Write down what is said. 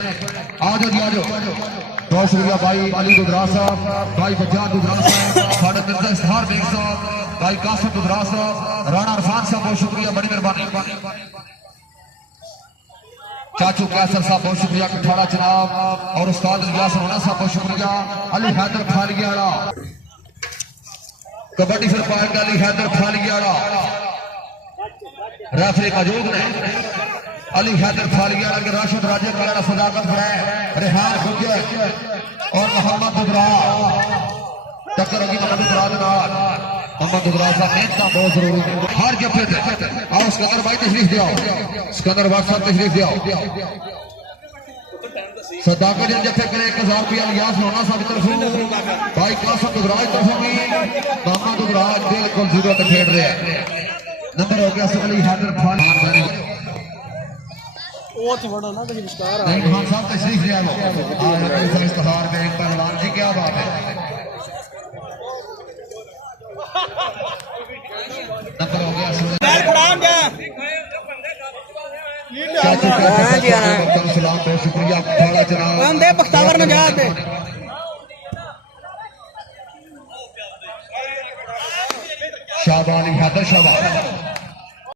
आज बहुत शुक्रिया भाई अली दुधरा साहब, भाई बजाज दुधरा साहब, साढ़े मिर्जा इस्तार बेग साहब, भाई कासिम दुधरा साहब, राणा अरफान साहब, बहुत शुक्रिया, बड़ी मेहरबानी। चाचू कैसर साहब बहुत शुक्रिया, कठाड़ा जनाब, और उस्ताद इलियास राणा साहब बहुत शुक्रिया। अली हैदर फालियाड़ा कबड्डी फिर पाएगा, अली हैदर फालियाड़ा रेफरी मौजूद ने। अली हैदर फालियाड़ा के राशिद राजे का सदाकत है, रेहान गुज्जर और मोहम्मद दुधरा टक्कर होगी मोहम्मद दुधरा के नाल। मोहम्मद दुधरा साहब मेहनत का बहुत जरूरी है हर जफे थे। आओ सिकंदर भाई तशरीफ दियाओ, सिकंदर भाई साहब तशरीफ दियाओ। सदाकत जफे करे 1000 रुपया इलियास राणा साहब की तरफ, भाई कासिम दुधरा की तरफ भी मोहम्मद दुधरा बिल्कुल जीरो पे खेल रहे हैं। नंबर हो गया अली हैदर फालियाड़ा नहीं खान साहब तशरीफ ले आओ। इस्तार में एक पहलवान जी क्या बात है। नंबर हो गया सलाम, बहुत शुक्रिया जनाब। शाबानी हैदर शाबाश।